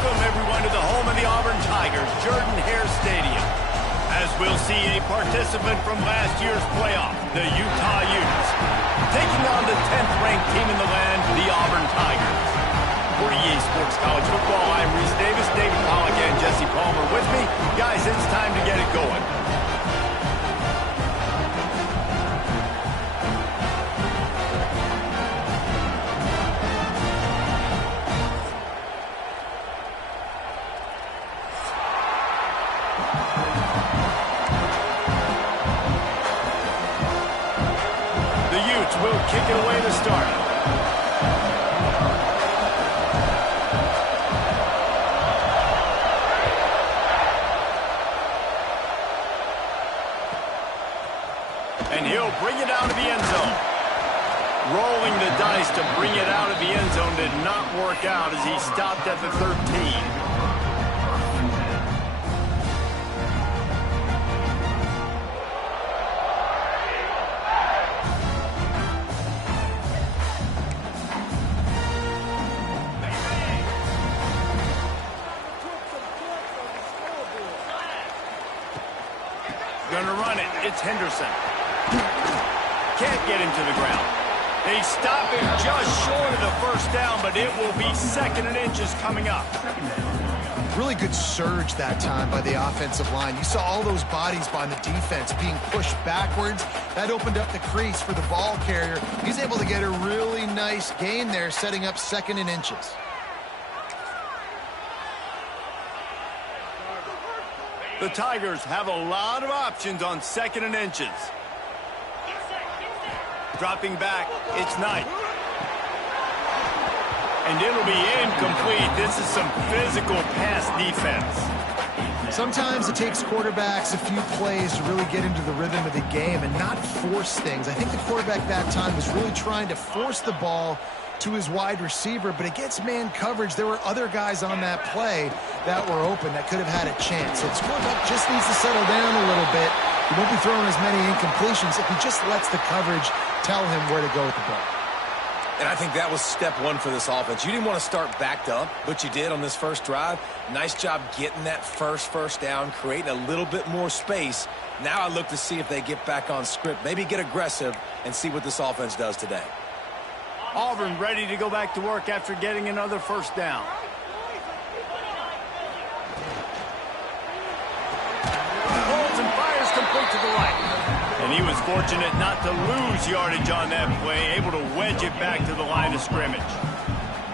Welcome, everyone, to the home of the Auburn Tigers, Jordan-Hare Stadium. As we'll see a participant from last year's playoff, the Utah Utes, taking on the 10th-ranked team in the land, the Auburn Tigers. For EA Sports College Football, I'm Reese Davis, David Pollack, and Jesse Palmer with me. Guys, it's time to get it going. Will kick it away to start. And he'll bring it out of the end zone. Rolling the dice to bring it out of the end zone did not work out as he stopped at the 13. Gonna run it. It's Henderson. Can't get him to the ground. They stop him just short of the first down, but it will be 2nd and inches coming up. Really good surge that time by the offensive line. You saw all those bodies by the defense being pushed backwards. That opened up the crease for the ball carrier. He's able to get a really nice gain there, setting up 2nd and inches. The Tigers have a lot of options on 2nd and inches. Dropping back, it's Knight. And it'll be incomplete. This is some physical pass defense. Sometimes it takes quarterbacks a few plays to really get into the rhythm of the game and not force things. I think the quarterback that time was really trying to force the ball to his wide receiver, but against man coverage, there were other guys on that play that were open that could have had a chance. So the quarterback just needs to settle down a little bit. He won't be throwing as many incompletions if he just lets the coverage tell him where to go with the ball. And I think that was step one for this offense. You didn't want to start backed up, but you did on this first drive. Nice job getting that first down, creating a little bit more space. Now I look to see if they get back on script, maybe get aggressive and see what this offense does today. Auburn ready to go back to work after getting another first down. Holds and fires complete to the right. And he was fortunate not to lose yardage on that play, able to wedge it back to the line of scrimmage.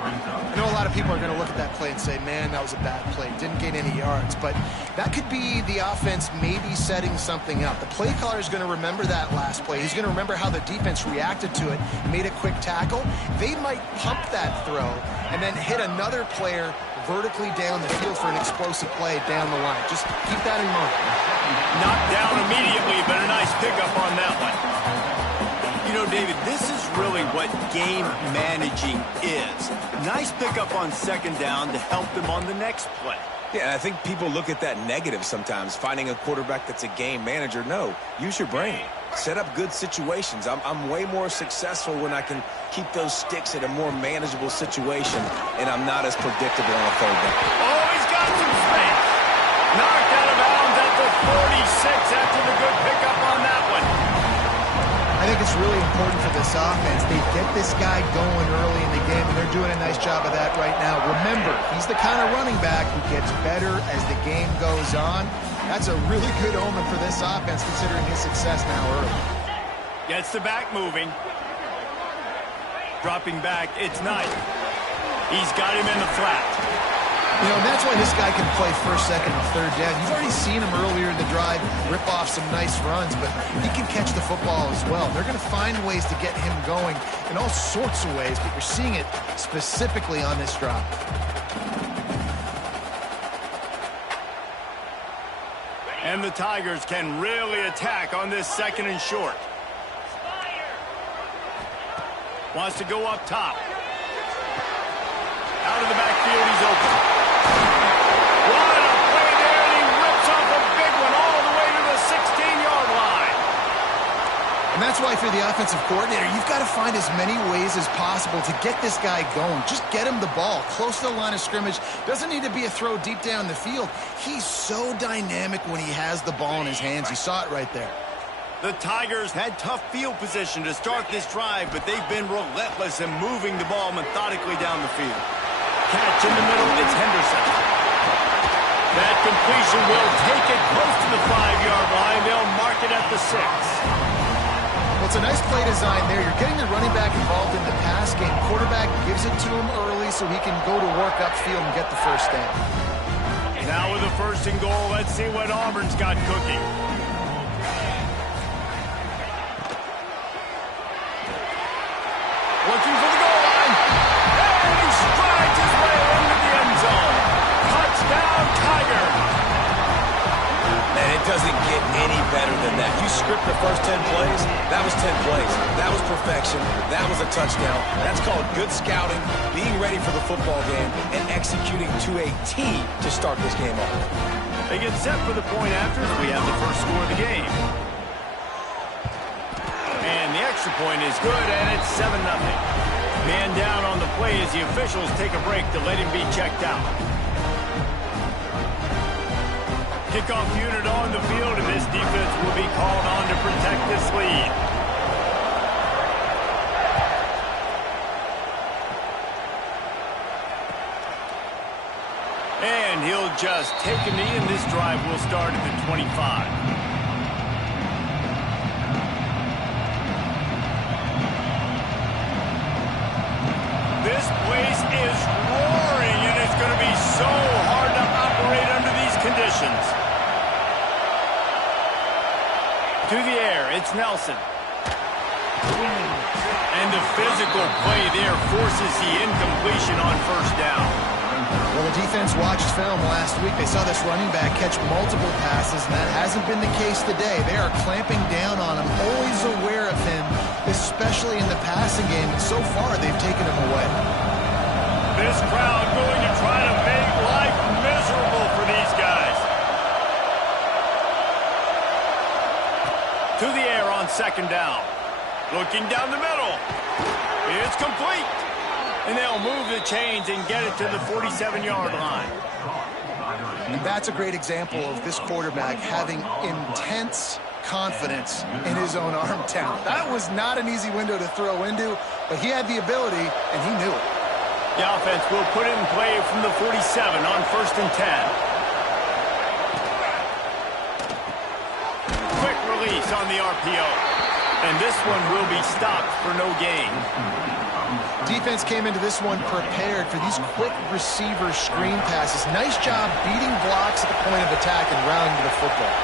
I know a lot of people are going to look at that play and say, man, that was a bad play. Didn't gain any yards. But that could be the offense maybe setting something up. The play caller is going to remember that last play. He's going to remember how the defense reacted to it, made a quick tackle. They might pump that throw and then hit another player vertically down the field for an explosive play down the line. Just keep that in mind. Knocked down immediately, but a nice pickup on that one. You know, David, this is really what game managing is. Nice pickup on 2nd down to help them on the next play. Yeah, I think people look at that negative sometimes, finding a quarterback that's a game manager. No, use your brain. Set up good situations. I'm way more successful when I can keep those sticks at a more manageable situation, and I'm not as predictable on a 3rd down. Oh, he's got some space. Knocked out of bounds at the 46 after the good pickup on that one. I think it's really important for this offense. They get this guy going early in the game, and they're doing a nice job of that right now. Remember, he's the kind of running back who gets better as the game goes on. That's a really good omen for this offense, considering his success now early. Gets the back moving. Dropping back, it's Knight. He's got him in the flat. You know, and that's why this guy can play 1st, 2nd, and 3rd down. You've already seen him earlier in the drive rip off some nice runs, but he can catch the football as well. They're going to find ways to get him going in all sorts of ways, but you're seeing it specifically on this drive. And the Tigers can really attack on this 2nd and short. Wants to go up top. Out of the backfield, he's open. What a play there, and he rips off a big one all the way to the 16-yard line. And that's That's why if you're the offensive coordinator, you've got to find as many ways as possible to get this guy going. Just get him the ball close to the line of scrimmage. Doesn't need to be a throw deep down the field. He's so dynamic when he has the ball in his hands. You saw it right there. The Tigers had tough field position to start this drive, but they've been relentless in moving the ball methodically down the field. Catch in the middle, it's Henderson. That completion will take it close to the 5-yard line. They'll mark it at the 6. Well, it's a nice play design there. You're getting the running back involved in the pass game. Quarterback gives it to him early so he can go to work upfield and get the first down. Now with a 1st and goal, let's see what Auburn's got cooking. Looking for the goal line. And he strides his way into the end zone. Touchdown, Tiger. Man, it doesn't get any better than that. You script the first 10 plays, that was 10 plays. That was perfection. That was a touchdown. That's called good scouting, being ready for the football game, and executing to a T to start this game off. They get set for the point after. We have the first score of the game. And the extra point is good, and it's 7-0. Man down on the play as the officials take a break to let him be checked out. Kickoff unit on the field, and this defense will be called on to protect this lead. And he'll just take a knee, and this drive will start at the 25. This place is roaring, and it's going to be so hard to operate under these conditions. To the air, it's Nelson. And the physical play there forces the incompletion on 1st down. Well, the defense watched film last week. They saw this running back catch multiple passes, and that hasn't been the case today. They are clamping down on him, always aware of him, especially in the passing game, and so far they've taken him away. This crowd going to try to make life miserable for these guys. To the air on 2nd down. Looking down the middle. It's complete. And they'll move the chains and get it to the 47-yard line. And that's a great example of this quarterback having intense confidence in his own arm talent. That was not an easy window to throw into, but he had the ability, and he knew it. The offense will put it in play from the 47 on 1st and 10. Quick release on the RPO. And this one will be stopped for no gain. Defense came into this one prepared for these quick receiver screen passes. Nice job beating blocks at the point of attack and rounding to the football.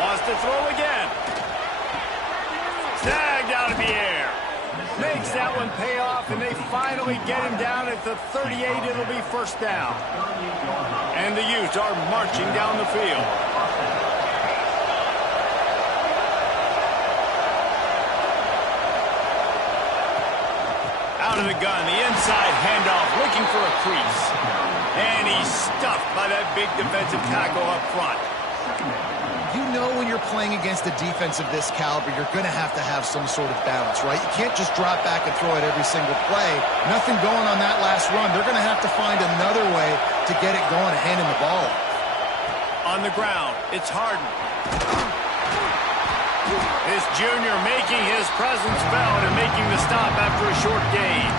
Wants to throw again. Snagged out of the air. Makes that one pay off, and they finally get him down at the 38. It'll be 1st down. And the Utes are marching down the field. Out of the gun, the inside handoff, looking for a crease. And he's stuffed by that big defensive tackle up front. You know when you're playing against a defense of this caliber, you're going to have some sort of balance, right? You can't just drop back and throw it every single play. Nothing going on that last run. They're going to have to find another way to get it going and handing the ball off. On the ground, it's Harden. This junior making his presence felt and making the stop after a short gain.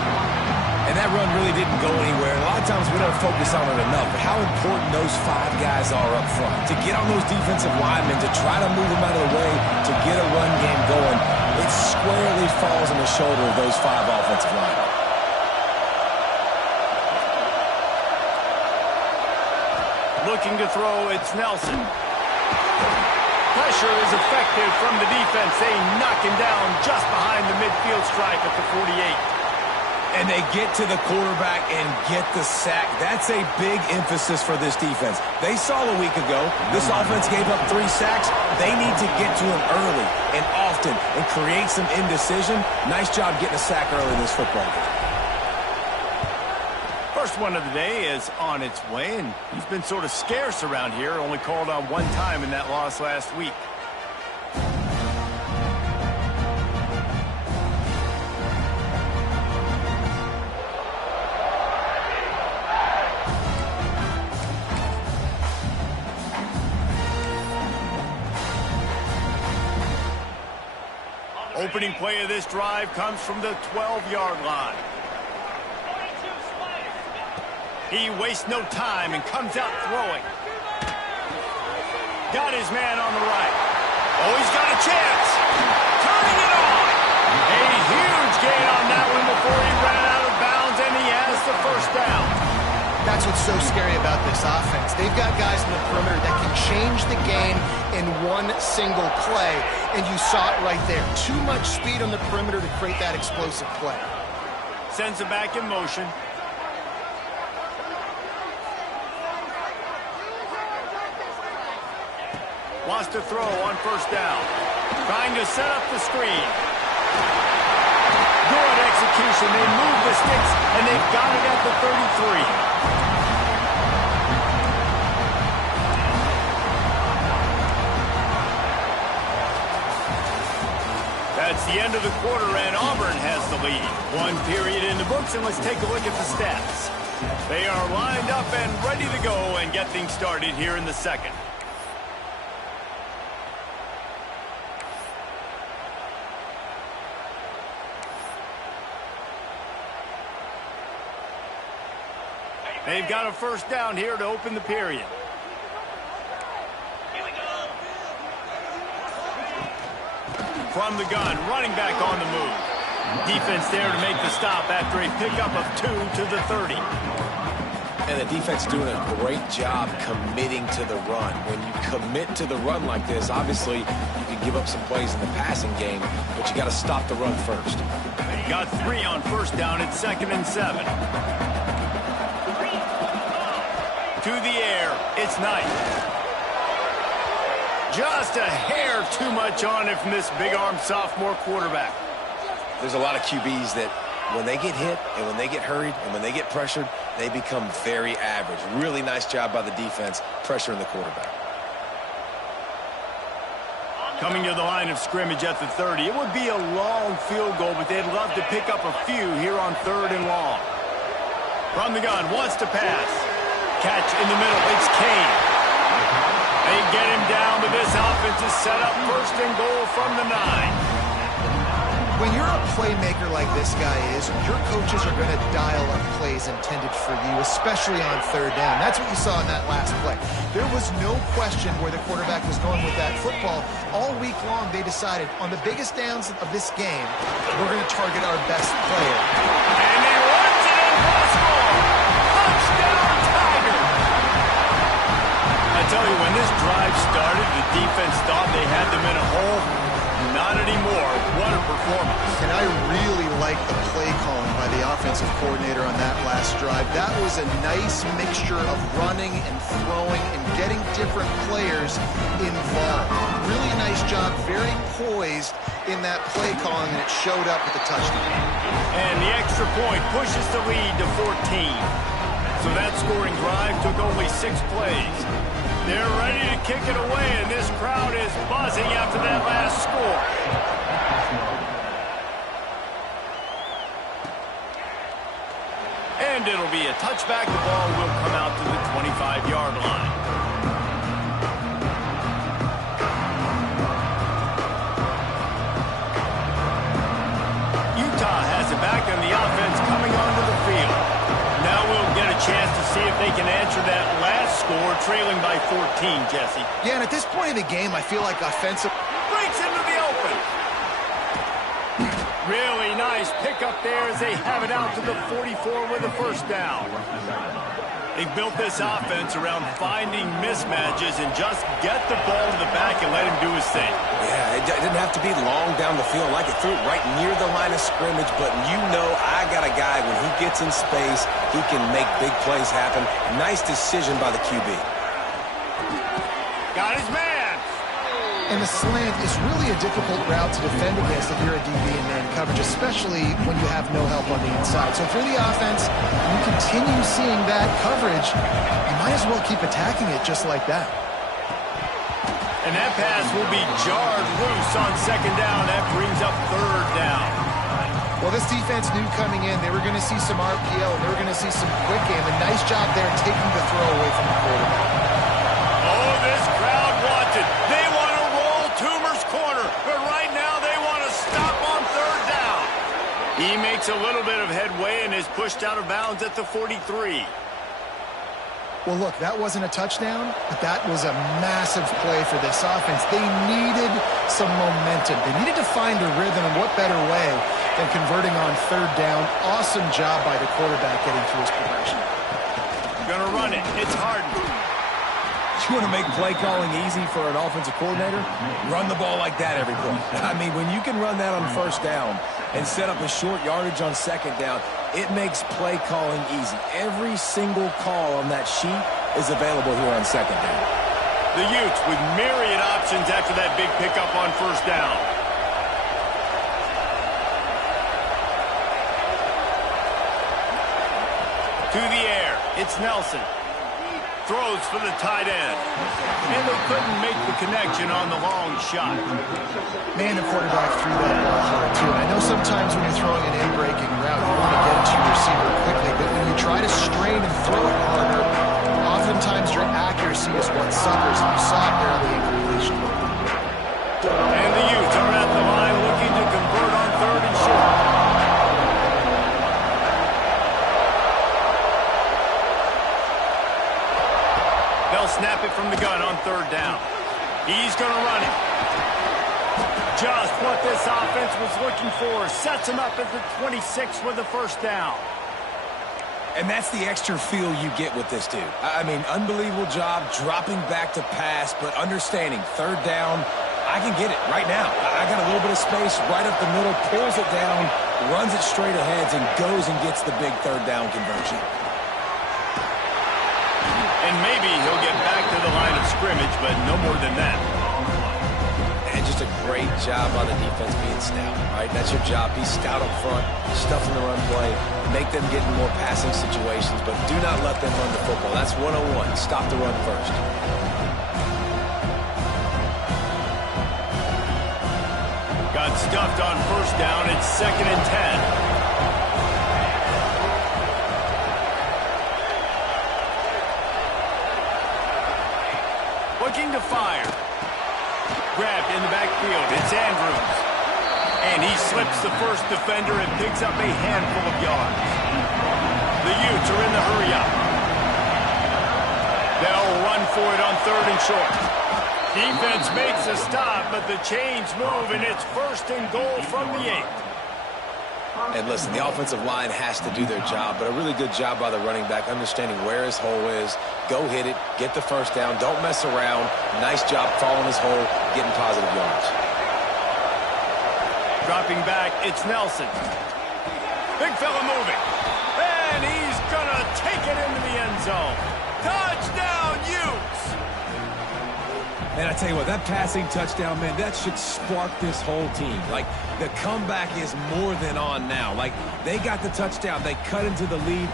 And that run really didn't go anywhere. A lot of times we don't focus on it enough, but how important those 5 guys are up front. To get on those defensive linemen, to try to move them out of the way, to get a run game going, it squarely falls on the shoulder of those 5 offensive linemen. Looking to throw, it's Nelson. Pressure is effective from the defense. They knock him down just behind the midfield stripe at the 48. And they get to the quarterback and get the sack. That's a big emphasis for this defense. They saw a week ago, this offense gave up 3 sacks. They need to get to him early and often and create some indecision. Nice job getting a sack early in this football game. first one of the day is on its way, and he's been sort of scarce around here, only called on one time in that loss last week. Opening play of this drive comes from the 12-yard line. He wastes no time and comes out throwing. Got his man on the right. Oh, he's got a chance. Turning it on. A huge gain on that one before he ran out of bounds, and he has the first down. That's what's so scary about this offense. They've got guys in the perimeter that can change the game in one single play, and you saw it right there. Too much speed on the perimeter to create that explosive play. Sends it back in motion. Wants to throw on first down. Trying to set up the screen. Good execution. They move the sticks, and they've got it at the 33. That's the end of the quarter, and Auburn has the lead. One period in the books, and let's take a look at the stats. They are lined up and ready to go and get things started here in the second. They've got a first down here to open the period. From the gun, running back on the move. Defense there to make the stop after a pickup of 2 to the 30. And the defense doing a great job committing to the run. When you commit to the run like this, obviously you can give up some plays in the passing game, but you got to stop the run first. Got 3 on first down at 2nd and 7. To the air, it's Knight. Just a hair too much on it from this big-armed sophomore quarterback. There's a lot of QBs that when they get hit and when they get hurried and when they get pressured, they become very average. Really nice job by the defense pressuring the quarterback. Coming to the line of scrimmage at the 30. It would be a long field goal, but they'd love to pick up a few here on 3rd and long. From the gun, wants to pass. Catch in the middle, it's Kane. They get him down, but this offense is set up 1st and goal from the 9. When you're a playmaker like this guy is, your coaches are going to dial up plays intended for you, especially on 3rd down. That's what you saw in that last play. There was no question where the quarterback was going with that football. All week long, they decided on the biggest downs of this game, we're going to target our best player. And he runs it in for a score. Touchdown, Tiger! I tell you, when this drive started, the defense thought they had them in a hole. Not anymore. What a performance. And I really like the play calling by the offensive coordinator on that last drive. That was a nice mixture of running and throwing and getting different players involved. Really nice job, very poised in that play calling, and it showed up with the touchdown. And the extra point pushes the lead to 14. So that scoring drive took only 6 plays. They're ready to kick it away, and this crowd is buzzing after that last score. And it'll be a touchback. The ball will come out to the 25-yard line. Utah has it back on the offense coming onto the field. Now we'll get a chance to see if they can answer that last score, trailing by 14, Jesse. Yeah, and at this point in the game, I feel like offensive... Breaks into the open. Really nice pickup there as they have it out to the 44 with a first down. They've built this offense around finding mismatches and just get the ball to the back and let him do his thing. Yeah, it didn't have to be long down the field. Like it threw it right near the line of scrimmage, but you know I got a guy, when he gets in space, he can make big plays happen. Nice decision by the QB. Got his man. And the slant is really a difficult route to defend against if you're a DB in man coverage, especially when you have no help on the inside. So if you're the offense, you continue seeing that coverage, you might as well keep attacking it just like that. And that pass will be jarred loose on second down. That brings up third down. Well, this defense knew coming in they were going to see some RPO, and they were going to see some quick game. A nice job there taking the throw away from the quarterback. Oh, this crowd wants it. They want to roll Toomer's corner, but right now they want to stop on third down. He makes a little bit of headway and is pushed out of bounds at the 43. Well, look, that wasn't a touchdown, but that was a massive play for this offense. They needed some momentum. They needed to find a rhythm, and what better way than converting on third down. Awesome job by the quarterback getting through his progression. Gonna run it. It's Harden. You want to make play calling easy for an offensive coordinator? Run the ball like that every play. I mean, when you can run that on first down and set up a short yardage on second down, it makes play calling easy. Every single call on that sheet is available here on second down. The Utes with myriad options after that big pickup on first down. To the air, it's Nelson. Throws for the tight end. And they couldn't make the connection on the long shot. Man, the quarterback threw that ball hard, too. And I know sometimes when you're throwing an in-breaking route, you want to get it to your receiver quickly. But when you try to strain and throw it harder, oftentimes your accuracy is what suffers. And you saw it early in completion. And the Utes are at the line looking to convert on third and short. They'll snap it from the gun on third down. He's going to run it. Just what this offense was looking for. Sets him up at the 26 for the first down. And that's the extra feel you get with this dude. I mean, unbelievable job dropping back to pass, but understanding third down, I can get it right now. I got a little bit of space right up the middle, pulls it down, runs it straight ahead, and goes and gets the big third down conversion. And maybe he'll get back to the line of scrimmage, but no more than that. And just a great job on the defense being stout, right? That's your job. Be stout up front, stuff in the run play, make them get in more passing situations, but do not let them run the football. That's 101. Stop the run first. Got stuffed on first down. It's 2nd and 10. Looking to fire. Grabbed in the backfield. It's Andrews. And he slips the first defender and picks up a handful of yards. The Utes are in the hurry-up. They'll run for it on third and short. Defense makes a stop, but the chains move, and it's 1st and goal from the 8. And listen, the offensive line has to do their job, but a really good job by the running back, understanding where his hole is. Go hit it, get the first down, don't mess around. Nice job following his hole, getting positive yards. Dropping back, it's Nelson. Big fella moving. And he's going to take it into the end zone. Touchdown, Utes! Man, I tell you what, that passing touchdown, man, that should spark this whole team. Like, the comeback is more than on now. Like, they got the touchdown. They cut into the lead.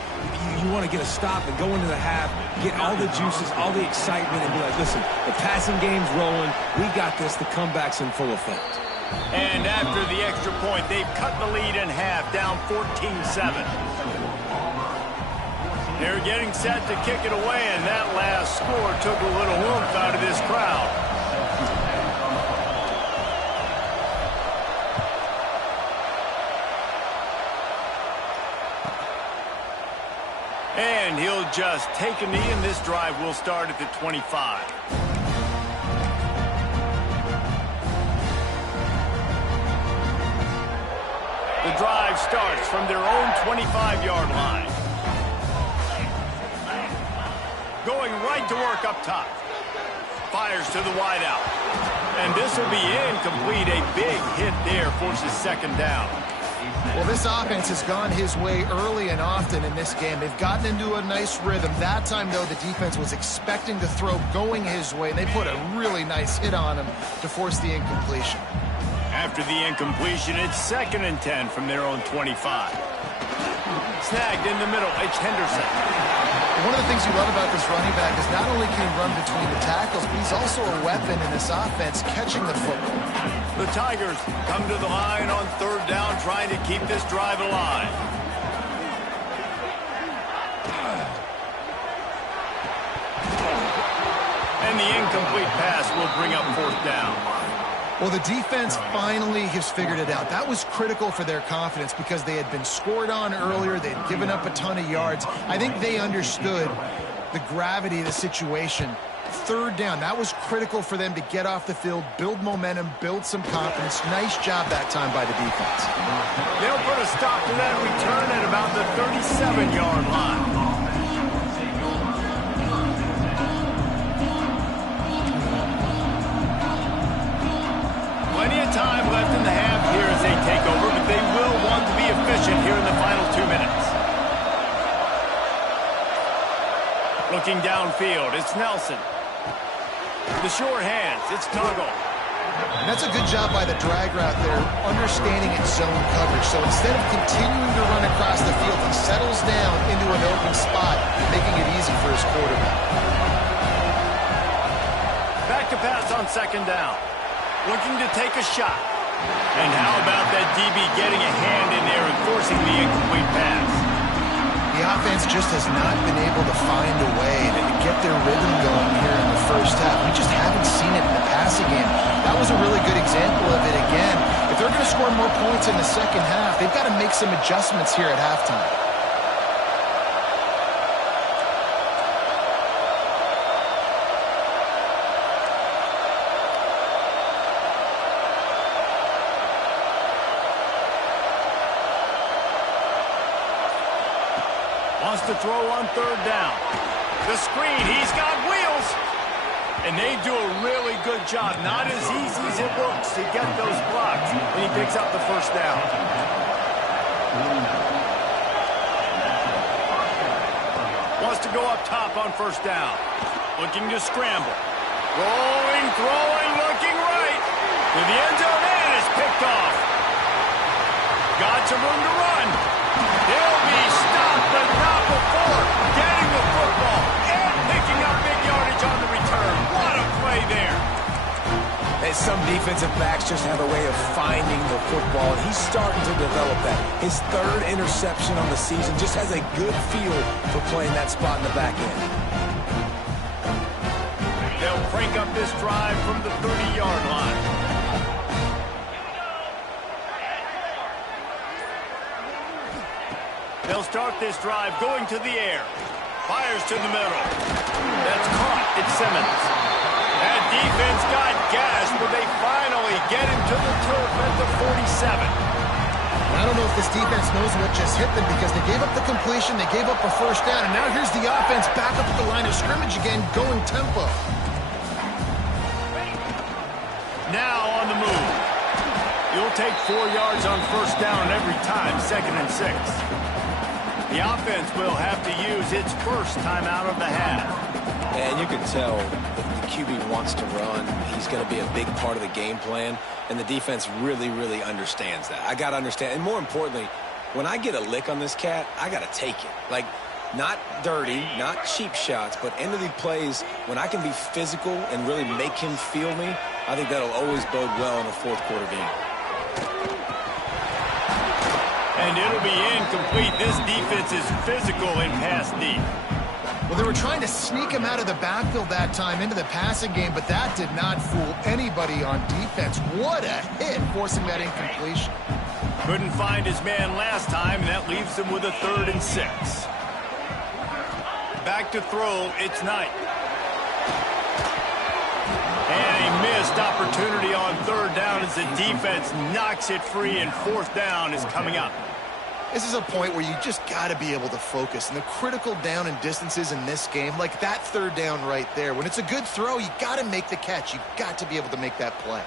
You want to get a stop and go into the half, get all the juices, all the excitement, and be like, listen, the passing game's rolling. We got this. The comeback's in full effect. And after the extra point, they've cut the lead in half, down 14-7. They're getting set to kick it away, and that last score took a little oomph out of this crowd. And he'll just take a knee, and this drive will start at the 25. The drive starts from their own 25-yard line. Going right to work up top. Fires to the wideout. And this will be incomplete. A big hit there forces 2nd down. Well, this offense has gone his way early and often in this game. They've gotten into a nice rhythm. That time, though, the defense was expecting the throw going his way, and they put a really nice hit on him to force the incompletion. After the incompletion, it's 2nd and 10 from their own 25. Snagged in the middle, it's Henderson. One of the things you love about this running back is not only can he run between the tackles, but he's also a weapon in this offense catching the football. The Tigers come to the line on 3rd down, trying to keep this drive alive. And the incomplete pass will bring up 4th down. Well, the defense finally has figured it out. That was critical for their confidence because they had been scored on earlier. They had given up a ton of yards. I think they understood the gravity of the situation. 3rd down, that was critical for them to get off the field, build momentum, build some confidence. Nice job that time by the defense. They'll put a stop to that return at about the 37-yard line. Plenty of time left in the half here as they take over, but they will want to be efficient here in the final 2 minutes. Looking downfield, it's Nelson. The short hands, it's Tuggle. And that's a good job by the drag route there, understanding its zone coverage. So instead of continuing to run across the field, he settles down into an open spot, making it easy for his quarterback. Back to pass on 2nd down. Looking to take a shot. And how about that DB getting a hand in there and forcing the incomplete pass? The offense just has not been able to find a way to get their rhythm going here in the first half. We just haven't seen it in the passing game. That was a really good example of it again. If they're going to score more points in the second half, they've got to make some adjustments here at halftime. Wants to throw on 3rd down. The screen, he's got wheels. And they do a really good job. Not as easy as it looks to get those blocks. And he picks up the 1st down. Wants to go up top on 1st down. Looking to scramble. Rolling, throwing, looking right. To the end zone, and it's picked off. Got some room to run. They'll be stopped, but not before getting the football and picking up big yardage on the return. What a play there. And some defensive backs just have a way of finding the football, and he's starting to develop that. His 3rd interception on the season, just has a good feel for playing that spot in the back end. They'll crank up this drive from the 30-yard line. They'll start this drive going to the air. Fires to the middle. That's caught. It's Simmons. That defense got gassed, but they finally get him to the turf at the 47. I don't know if this defense knows what just hit them because they gave up the completion, they gave up a 1st down, and now here's the offense back up at the line of scrimmage again, going tempo. Now on the move. You'll take 4 yards on 1st down every time, 2nd and 6. The offense will have to use its 1st timeout of the half. And you can tell if the QB wants to run, he's going to be a big part of the game plan, and the defense really, really understands that. I got to understand, and more importantly, when I get a lick on this cat, I got to take it. Like, not dirty, not cheap shots, but end of the plays, when I can be physical and really make him feel me, I think that'll always bode well in a 4th quarter game. And it'll be incomplete. This defense is physical in pass deep. Well, they were trying to sneak him out of the backfield that time into the passing game, but that did not fool anybody on defense. What a hit, forcing that incompletion. Couldn't find his man last time, and that leaves him with a 3rd and 6. Back to throw, it's Knight. And a missed opportunity on 3rd down as the defense knocks it free, and 4th down is coming up. This is a point where you just got to be able to focus. And the critical down and distances in this game, like that 3rd down right there, when it's a good throw, you got to make the catch. You got to be able to make that play.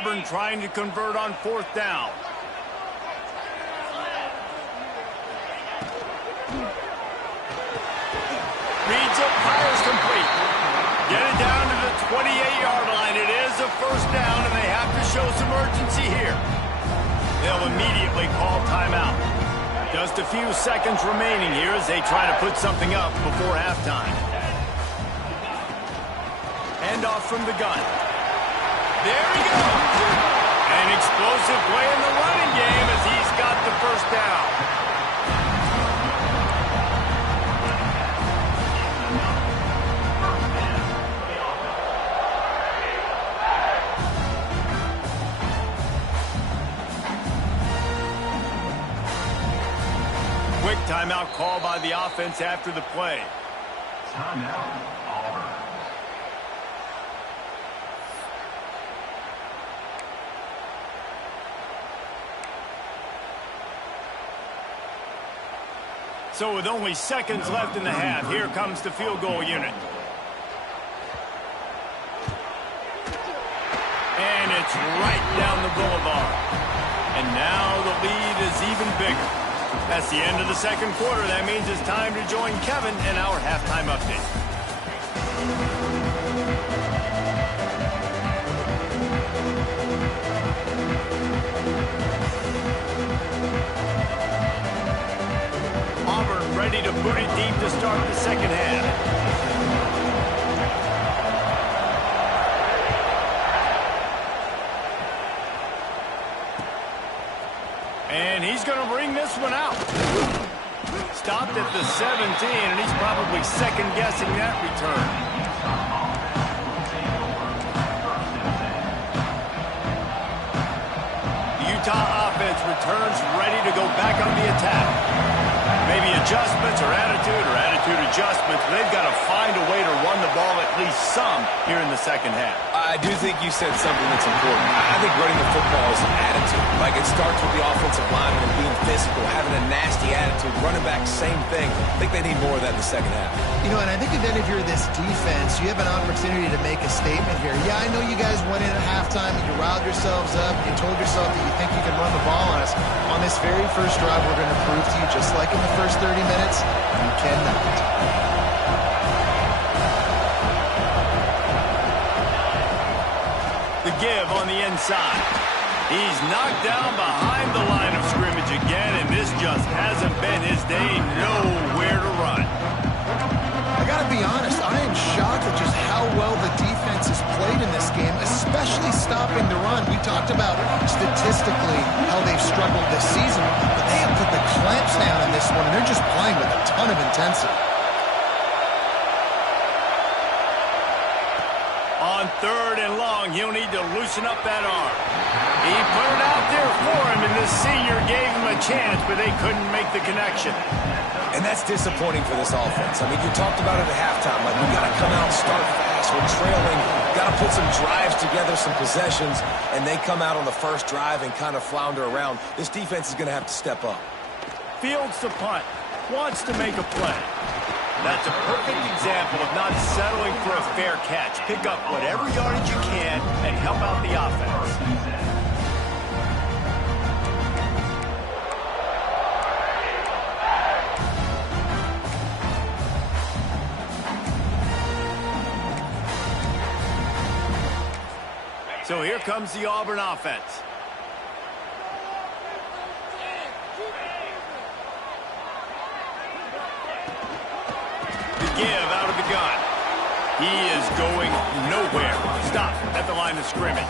Auburn trying to convert on 4th down. Reads it, fires complete. Get it down to the 28-yard line. It is a 1st down, and they have to show some urgency here. They'll immediately call timeout. Just a few seconds remaining here as they try to put something up before halftime. Handoff from the gun. There he goes. An explosive play in the running game as he's got the 1st down. Quick timeout call by the offense after the play. Timeout, Auburn. So with only seconds left in the half, here comes the field goal unit. And it's right down the boulevard. And now the lead is even bigger. That's the end of the 2nd quarter. That means it's time to join Kevin in our halftime update. Auburn ready to boot it deep to start the 2nd half. And he's going to bring this one out. Stopped at the 17, and he's probably second-guessing that return. The Utah offense returns ready to go back on the attack. Maybe adjustments or attitude adjustments. They've got to find a way to run the ball at least some here in the 2nd half. I do think you said something that's important. I think running the football is an attitude. Like, it starts with the offensive lineman and being physical, having a nasty attitude. Running back, same thing. I think they need more of that in the 2nd half. You know, and I think then if you're this defense, you have an opportunity to make a statement here. Yeah, I know you guys went in at halftime and you riled yourselves up. You told yourself that you think you can run the ball on us. On this very first drive, we're going to prove to you, just like in the first 30 minutes, you cannot. The give on the inside. He's knocked down behind the line of scrimmage again, and this just hasn't been his day. Nowhere to run. I got to be honest, I am shocked at just how well the defense has played in this game, especially stopping the run. We talked about statistically how they've struggled this season, but they have put the clamps down in this one, and they're just playing with a ton of intensity. On 3rd and long, he'll need to loosen up that arm. He put it out there for him, and this senior gave him a chance, but they couldn't make the connection. And that's disappointing for this offense. I mean, you talked about it at halftime. Like, we got to come out and start fast. We're trailing. Got to put some drives together, some possessions, and they come out on the first drive and kind of flounder around. This defense is going to have to step up. Fields to punt. Wants to make a play. That's a perfect example of not settling for a fair catch. Pick up whatever yardage you can and help out the offense. So here comes the Auburn offense. Give out of the gun. He is going nowhere. Stop at the line of scrimmage.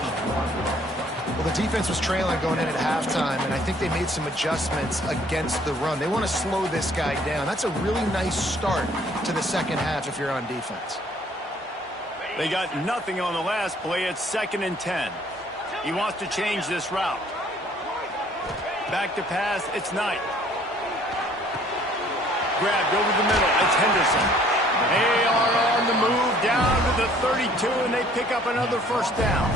Well, the defense was trailing going in at halftime, and I think they made some adjustments against the run. They want to slow this guy down. That's a really nice start to the 2nd half if you're on defense. They got nothing on the last play. It's 2nd and 10. He wants to change this route. Back to pass. It's Knight. Grabbed over the middle. It's Henderson. They are on the move down to the 32, and they pick up another 1st down.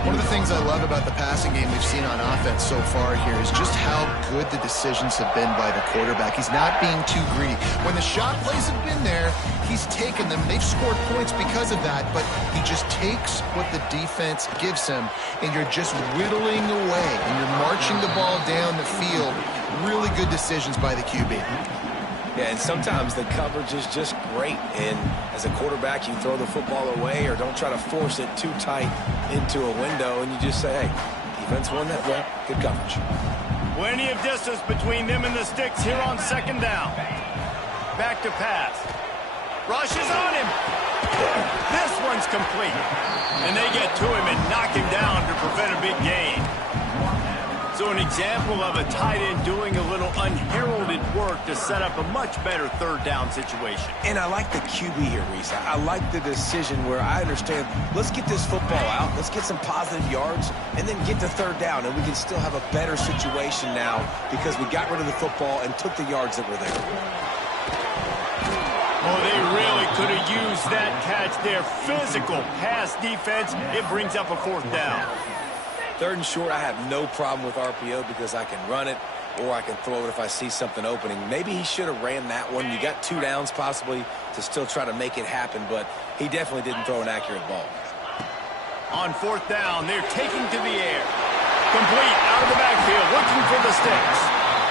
One of the things I love about the passing game we've seen on offense so far here is just how good the decisions have been by the quarterback. He's not being too greedy. When the shot plays have been there, he's taken them. They've scored points because of that, but he just takes what the defense gives him, and you're just whittling away, and you're marching the ball down the field. Really good decisions by the QB. Yeah, and sometimes the coverage is just great. And as a quarterback, you throw the football away or don't try to force it too tight into a window, and you just say, hey, defense won that well, good coverage. Plenty of distance between them and the sticks here on second down. Back to pass. Rushes on him. This one's complete. And they get to him and knock him down to prevent a big gain. So an example of a tight end doing a little unheralded work to set up a much better third down situation. And I like the QB here, Reese. I like the decision where I understand, let's get this football out, let's get some positive yards, and then get to third down, and we can still have a better situation now because we got rid of the football and took the yards that were there. Oh, they really could have used that catch there. Physical pass defense. It brings up a fourth down. Third and short, I have no problem with RPO because I can run it or I can throw it if I see something opening. Maybe he should have ran that one. You got 2 downs possibly to still try to make it happen, but he definitely didn't throw an accurate ball. On fourth down, they're taking to the air. Complete out of the backfield, looking for the sticks.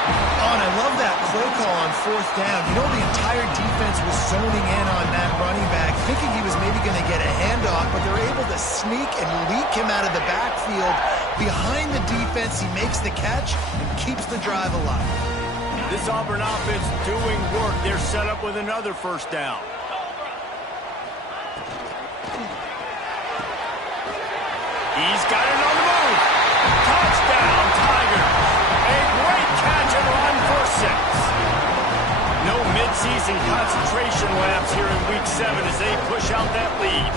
Oh, and I love that play call on fourth down. You know, the entire defense was zoning in on that running back, thinking he was maybe going to get a handoff, but they're able to sneak and leak him out of the backfield. Behind the defense, he makes the catch and keeps the drive alive. This Auburn offense doing work. They're set up with another first down. He's got it on the move. Touchdown, Tigers. A great catch and run for 6. No midseason concentration laps here in Week 7 as they push out that lead.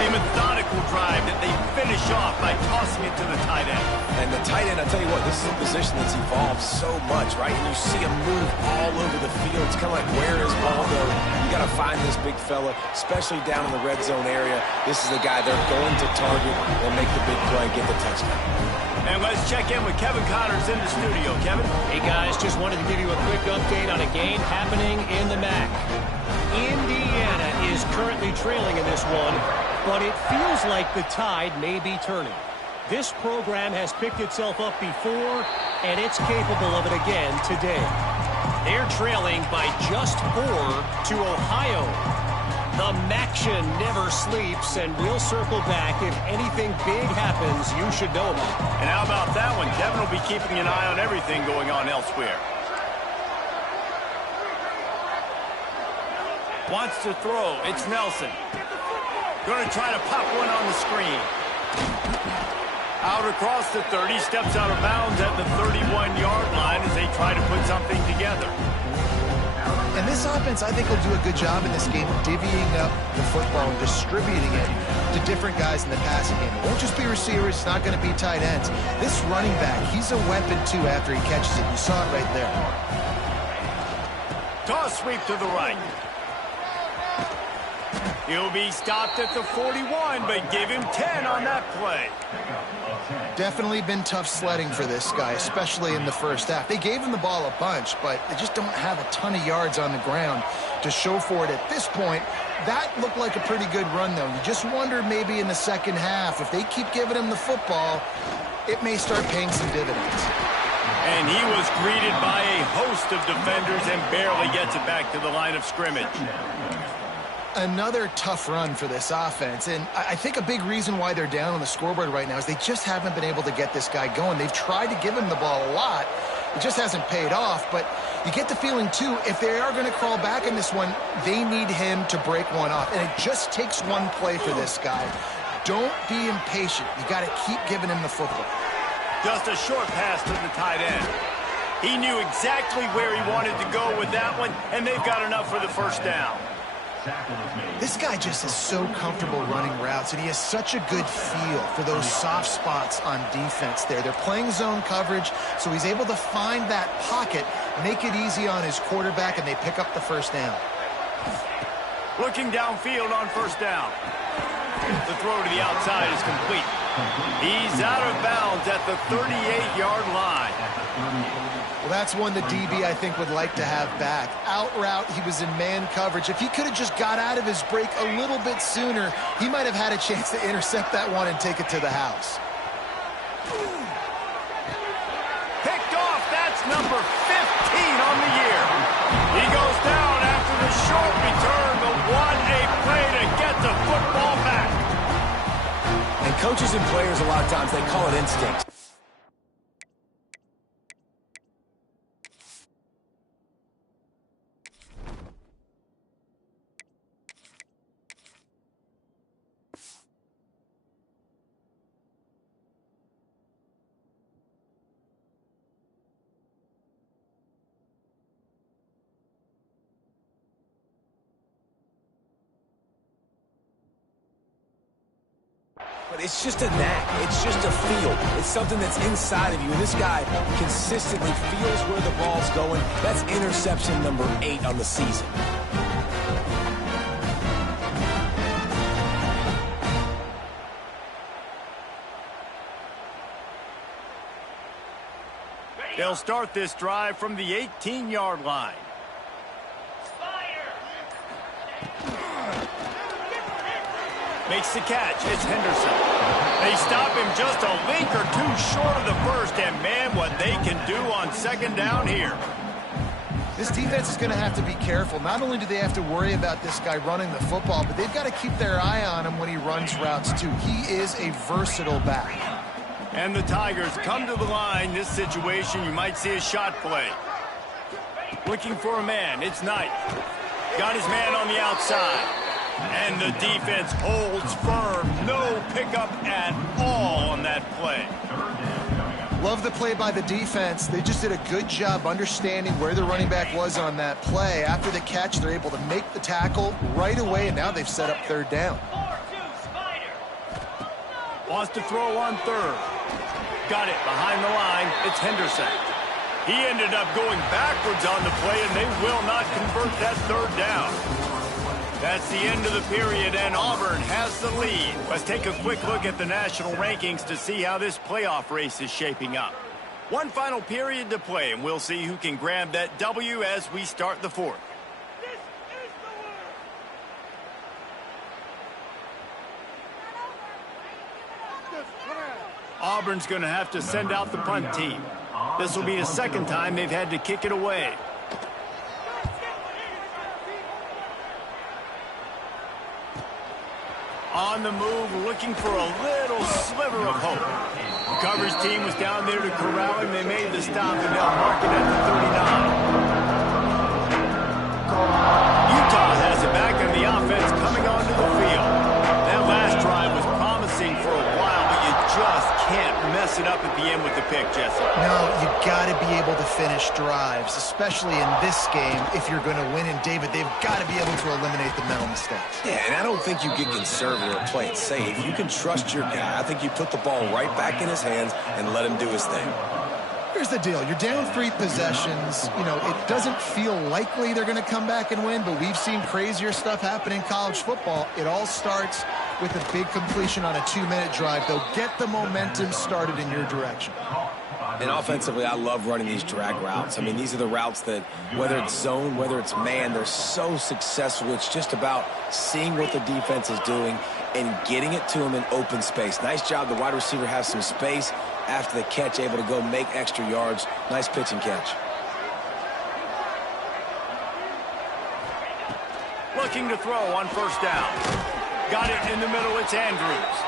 A methodical drive that they finish off by tossing it to the tight end. And the tight end, I'll tell you what, this is a position that's evolved so much, right? And you see him move all over the field. It's kind of like, where is ball go? You got to find this big fella, especially down in the red zone area. This is the guy they're going to target and make the big play, get the touchdown. And let's check in with Kevin Connors in the studio. Kevin? Hey, guys, just wanted to give you a quick update on a game happening in the MAC. Indiana is currently trailing in this one, but it feels like the tide may be turning. This program has picked itself up before, and it's capable of it again today. They're trailing by just 4 to Ohio. The MACtion never sleeps, and we'll circle back if anything big happens you should know about. And how about that one? Kevin will be keeping an eye on everything going on elsewhere. Wants to throw. It's Nelson. Going to try to pop one on the screen. Out across the 30, steps out of bounds at the 31-yard line as they try to put something together. And this offense, I think, will do a good job in this game divvying up the football and distributing it to different guys in the passing game. It won't just be receivers. It's not going to be tight ends. This running back, he's a weapon, too, after he catches it. You saw it right there. Toss sweep to the right. He'll be stopped at the 41, but give him 10 on that play. Definitely been tough sledding for this guy, especially in the first half. They gave him the ball a bunch, but they just don't have a ton of yards on the ground to show for it at this point. That looked like a pretty good run, though. You just wonder maybe in the second half, if they keep giving him the football, it may start paying some dividends. And he was greeted by a host of defenders and barely gets it back to the line of scrimmage. Another tough run for this offense, and I think a big reason why they're down on the scoreboard right now is they just haven't been able to get this guy going. They've tried to give him the ball a lot. It just hasn't paid off, but you get the feeling, too, if they are going to crawl back in this one, they need him to break one off, and it just takes one play for this guy. Don't be impatient. You got to keep giving him the football. Just a short pass to the tight end. He knew exactly where he wanted to go with that one, and they've got enough for the first down. This guy just is so comfortable running routes, and he has such a good feel for those soft spots on defense there. They're playing zone coverage, so he's able to find that pocket, make it easy on his quarterback, and they pick up the first down. Looking downfield on first down. The throw to the outside is complete. He's out of bounds at the 38-yard line. Well, that's one the DB, I think, would like to have back. Out route, he was in man coverage. If he could have just got out of his break a little bit sooner, he might have had a chance to intercept that one and take it to the house. Picked off. That's number 15 on the year. He goes down after the short return, but what a play to get the football back. And coaches and players, a lot of times, they call it instinct. But it's just a knack. It's just a feel. It's something that's inside of you. And this guy consistently feels where the ball's going. That's interception number 8 on the season. They'll start this drive from the 18-yard line. Makes the catch. It's Henderson. They stop him just a link or two short of the first, and man, what they can do on second down here. This defense is going to have to be careful. Not only do they have to worry about this guy running the football, but they've got to keep their eye on him when he runs routes too. He is a versatile back. And the Tigers come to the line. This situation, you might see a shot play. Looking for a man. It's Knight. Got his man on the outside. And the defense holds firm. No pickup at all on that play. Love the play by the defense. They just did a good job understanding where the running back was on that play. After the catch, they're able to make the tackle right away, and now they've set up third down. Wants to throw on third. Got it behind the line. It's Henderson. He ended up going backwards on the play, and they will not convert that third down. That's the end of the period, and Auburn has the lead. Let's take a quick look at the national rankings to see how this playoff race is shaping up. One final period to play, and we'll see who can grab that W as we start the fourth. Auburn's going to have to send out the punt team. This will be the second time they've had to kick it away. On the move, looking for a little sliver of hope. The coverage team was down there to corral him. They made the stop, and they'll mark it at the 39. Utah has it back, and the offense coming onto the field. That last drive was promising for a while, but you just can't mess it up at the end with the pick, Jesse. No, you got to be able to finish drives, especially in this game. If you're going to win, and David, they've got to be able to eliminate the mental mistakes. Yeah, and I don't think you get conservative or play it safe. You can trust your guy. I think you put the ball right back in his hands and let him do his thing. Here's the deal. You're down 3 possessions. You know, it doesn't feel likely they're going to come back and win, but we've seen crazier stuff happen in college football. It all starts with a big completion on a 2-minute drive. They'll get the momentum started in your direction. And offensively, I love running these drag routes. I mean, these are the routes that, whether it's zone, whether it's man, they're so successful. It's just about seeing what the defense is doing and getting it to them in open space. Nice job. The wide receiver has some space after the catch, able to go make extra yards. Nice pitch and catch. Looking to throw on first down. Got it in the middle. It's Andrews.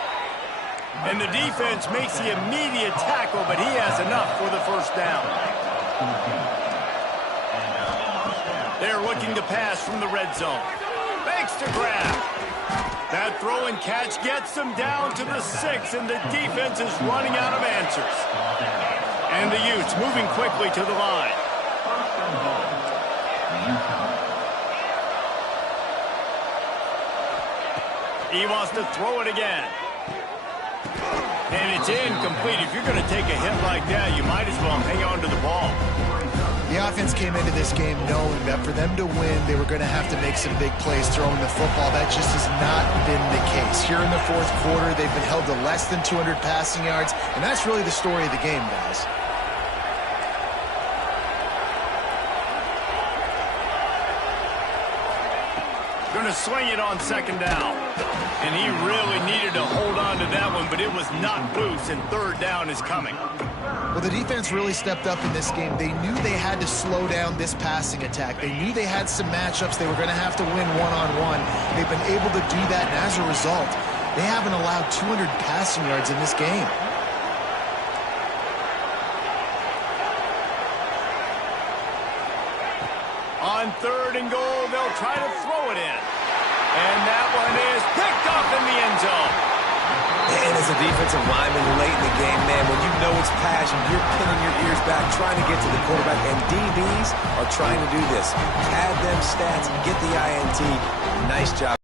And the defense makes the immediate tackle, but he has enough for the first down. They're looking to pass from the red zone. Fakes to grab. That throw and catch gets them down to the 6, and the defense is running out of answers. And the Utes moving quickly to the line. He wants to throw it again. And it's incomplete. If you're going to take a hit like that, you might as well hang on to the ball. The offense came into this game knowing that for them to win, they were going to have to make some big plays throwing the football. That just has not been the case. Here in the fourth quarter, they've been held to less than 200 passing yards, and that's really the story of the game, guys. Going to swing it on second down. And he really needed to hold on to that one, but it was not loose, and third down is coming. Well, the defense really stepped up in this game. They knew they had to slow down this passing attack. They knew they had some matchups they were going to have to win one-on-one. They've been able to do that, and as a result, they haven't allowed 200 passing yards in this game. On third and goal, they'll try to throw it in. And that one is picked up in the end zone. And as a defensive lineman late in the game, man, when you know it's passion, you're pinning your ears back, trying to get to the quarterback, and DBs are trying to do this. Pad them stats, get the INT. Nice job.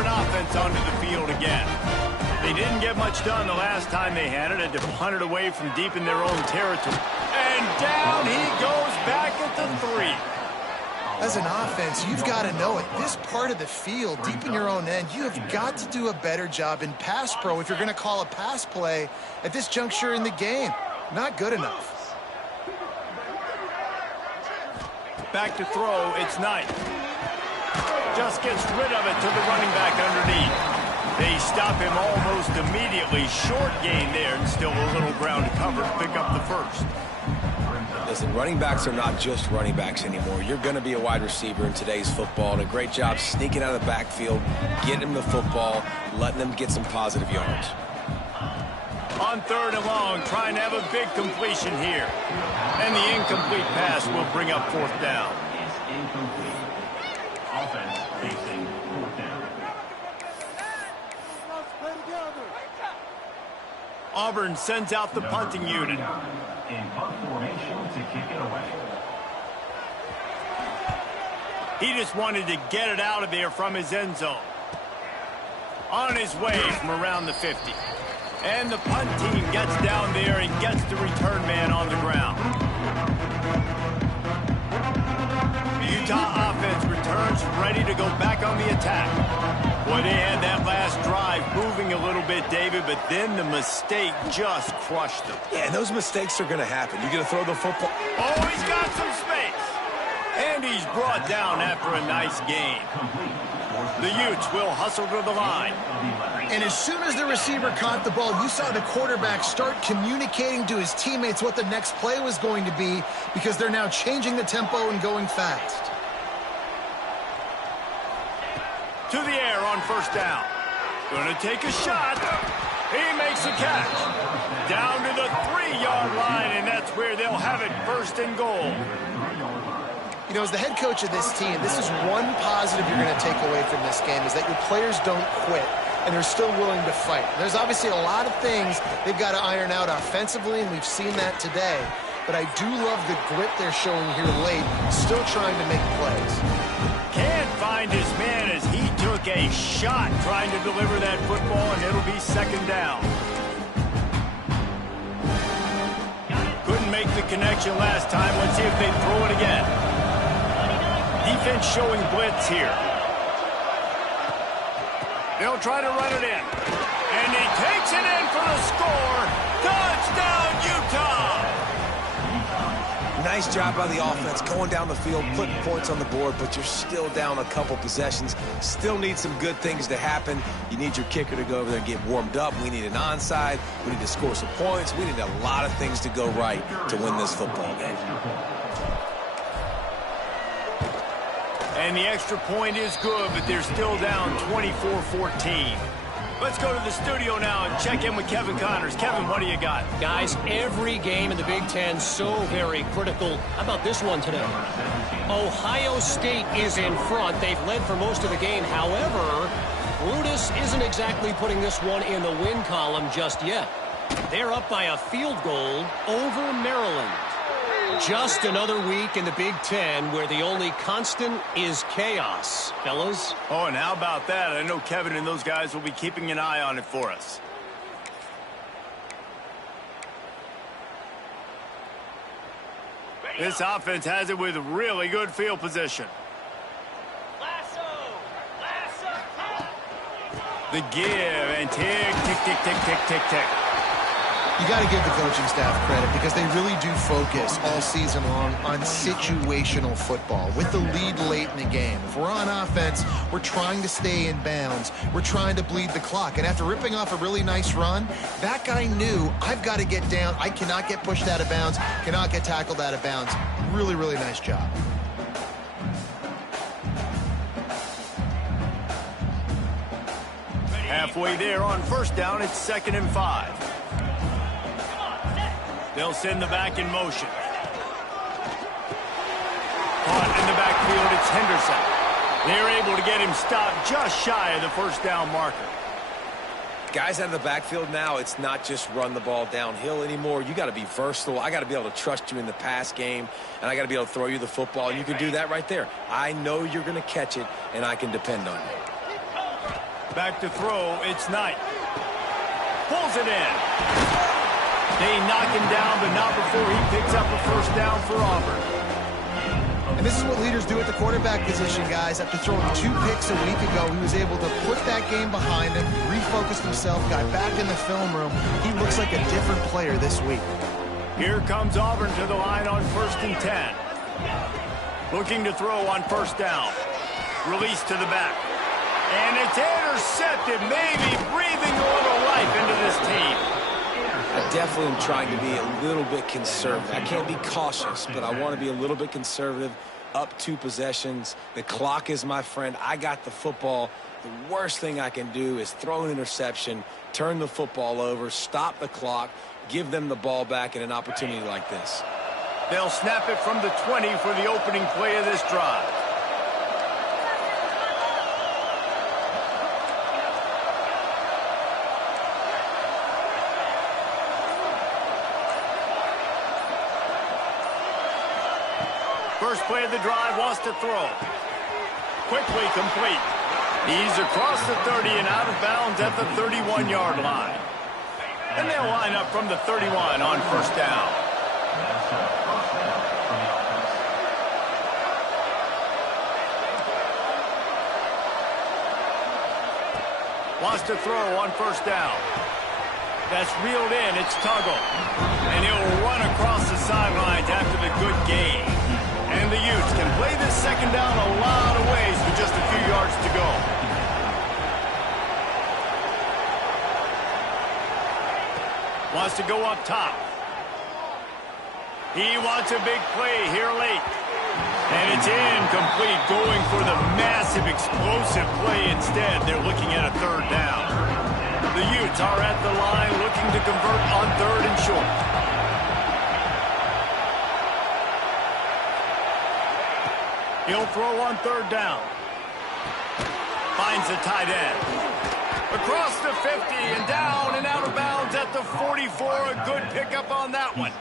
An offense onto the field again. They didn't get much done the last time they had it. Had to punt it away from deep in their own territory. And down he goes back at the 3. As an offense, you've got to know it. This part of the field, deep in your own end, you have got to do a better job in pass pro if you're going to call a pass play at this juncture in the game. Not good enough. Back to throw, it's Knight. Just gets rid of it to the running back underneath. They stop him almost immediately. Short gain there, and still a little ground to cover to pick up the first. Listen, running backs are not just running backs anymore. You're going to be a wide receiver in today's football, and a great job sneaking out of the backfield, getting them the football, letting them get some positive yards. On third and long, trying to have a big completion here. And the incomplete pass will bring up fourth down. Is incomplete. Offense facing fourth down. Auburn sends out the punting unit. In punt formation to kick it away. He just wanted to get it out of there from his end zone. On his way from around the 50. And the punt team gets down there and gets the return man on the ground. The Utah offense returns ready to go back on the attack. Boy, they had that last drive moving a little bit, David, but then the mistake just crushed them. Yeah, and those mistakes are going to happen. You're going to throw the football. Oh, he's got some space. And he's brought down after a nice gain. The Utes will hustle to the line. And as soon as the receiver caught the ball, you saw the quarterback start communicating to his teammates what the next play was going to be, because they're now changing the tempo and going fast. To the air on first down. Going to take a shot. He makes a catch. Down to the 3-yard line, and that's where they'll have it, first and goal. You know, as the head coach of this team, this is one positive you're going to take away from this game, is that your players don't quit, and they're still willing to fight. There's obviously a lot of things they've got to iron out offensively, and we've seen that today. But I do love the grit they're showing here late, still trying to make plays. Can't find his man as he took a shot trying to deliver that football, and it'll be second down. Couldn't make the connection last time. Let's see if they throw it again. Defense showing blitz here. They'll try to run it in. And he takes it in for the score. Touchdown, Utah! Nice job by the offense, going down the field, putting points on the board, but you're still down a couple possessions. Still need some good things to happen. You need your kicker to go over there and get warmed up. We need an onside. We need to score some points. We need a lot of things to go right to win this football game. And the extra point is good, but they're still down 24-14. Let's go to the studio now and check in with Kevin Connors. Kevin, what do you got? Guys, every game in the Big Ten so very critical. How about this one today? Ohio State is in front. They've led for most of the game. However, Brutus isn't exactly putting this one in the win column just yet. They're up by a field goal over Maryland. Just another week in the Big Ten where the only constant is chaos, fellas. Oh, and how about that? I know Kevin and those guys will be keeping an eye on it for us. This offense has it with really good field position. The give and tick, tick, tick, tick, tick, tick, tick. You got to give the coaching staff credit because they really do focus all season long on situational football with the lead late in the game. If we're on offense, we're trying to stay in bounds. We're trying to bleed the clock. And after ripping off a really nice run, that guy knew, I've got to get down. I cannot get pushed out of bounds, cannot get tackled out of bounds. Really, really nice job. Halfway there on first down, it's 2nd and 5. They'll send the back in motion. Caught in the backfield, it's Henderson. They're able to get him stopped just shy of the first down marker. Guys out of the backfield now, it's not just run the ball downhill anymore. You got to be versatile. I got to be able to trust you in the pass game, and I got to be able to throw you the football, and you can do that right there. I know you're going to catch it, and I can depend on you. Back to throw, it's Knight. Pulls it in. They knock him down, but not before he picks up a first down for Auburn. And this is what leaders do at the quarterback position, guys. After throwing 2 picks a week ago, he was able to put that game behind him, refocused himself, got back in the film room. He looks like a different player this week. Here comes Auburn to the line on 1st and 10. Looking to throw on first down. Release to the back. And it's intercepted, maybe breathing a little life into this team. I definitely am trying to be a little bit conservative. I can't be cautious, but I want to be a little bit conservative. Up 2 possessions. The clock is my friend. I got the football. The worst thing I can do is throw an interception, turn the football over, stop the clock, give them the ball back in an opportunity like this. They'll snap it from the 20 for the opening play of this drive. First play of the drive, wants to throw. Quickly complete. He's across the 30 and out of bounds at the 31-yard line. And they'll line up from the 31 on first down. Wants to throw on first down. That's reeled in. It's Tuggle. And he'll run across the sidelines after the good gain. And the Utes can play this second down a lot of ways with just a few yards to go. Wants to go up top. He wants a big play here late. And it's incomplete, going for the massive explosive play instead. They're looking at a 3rd down. The Utes are at the line looking to convert on 3rd and short. He'll throw on 3rd down. Finds the tight end. Across the 50 and down and out of bounds at the 44. A good pickup on that one.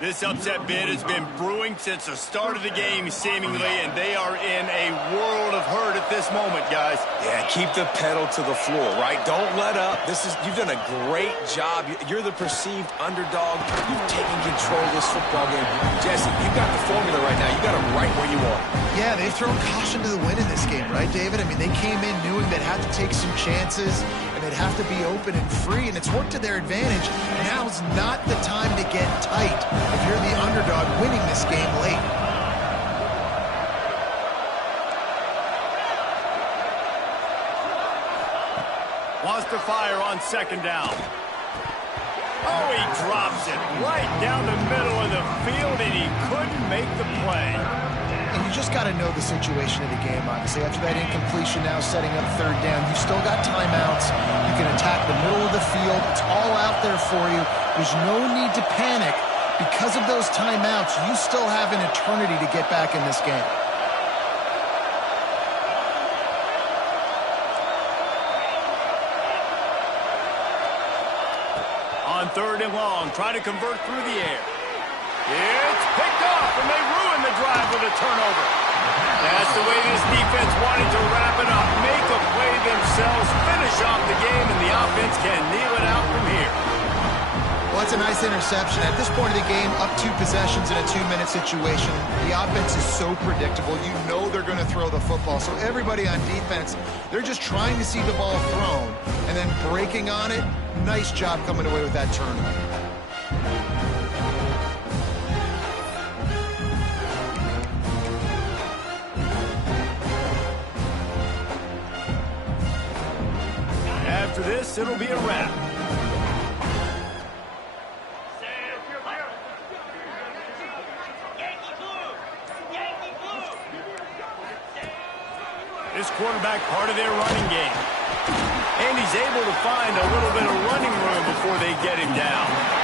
This upset bid has been brewing since the start of the game, seemingly, and they are in a world of hurt at this moment, guys. Yeah, keep the pedal to the floor, right? Don't let up. You've done a great job. You're the perceived underdog. You've taken control of this football game. Jesse, you've got the formula right now. You got it right where you want. Yeah, they've thrown caution to the wind in this game, right, David? I mean, they came in knowing they'd have to take some chances, and they'd have to be open and free, and it's worked to their advantage. Now's not the time to get tight if you're the underdog winning this game late. Wants to fire on 2nd down. Oh, he drops it right down the middle of the field, and he couldn't make the play. And you just got to know the situation of the game, obviously. After that incompletion, now setting up 3rd down, you still got timeouts. You can attack the middle of the field. It's all out there for you. There's no need to panic. Because of those timeouts, you still have an eternity to get back in this game. On 3rd and long, try to convert through the air. It's picked off, and they ruin the drive with a turnover. That's the way this defense wanted to wrap it up. Make a play themselves, finish off the game, and the offense can kneel it out from here. Well, that's a nice interception. At this point of the game, up 2 possessions in a 2-minute situation, the offense is so predictable. You know they're going to throw the football. So everybody on defense, they're just trying to see the ball thrown and then breaking on it. Nice job coming away with that turnover. After this, it'll be a wrap. This quarterback part of their running game. And he's able to find a little bit of running room before they get him down.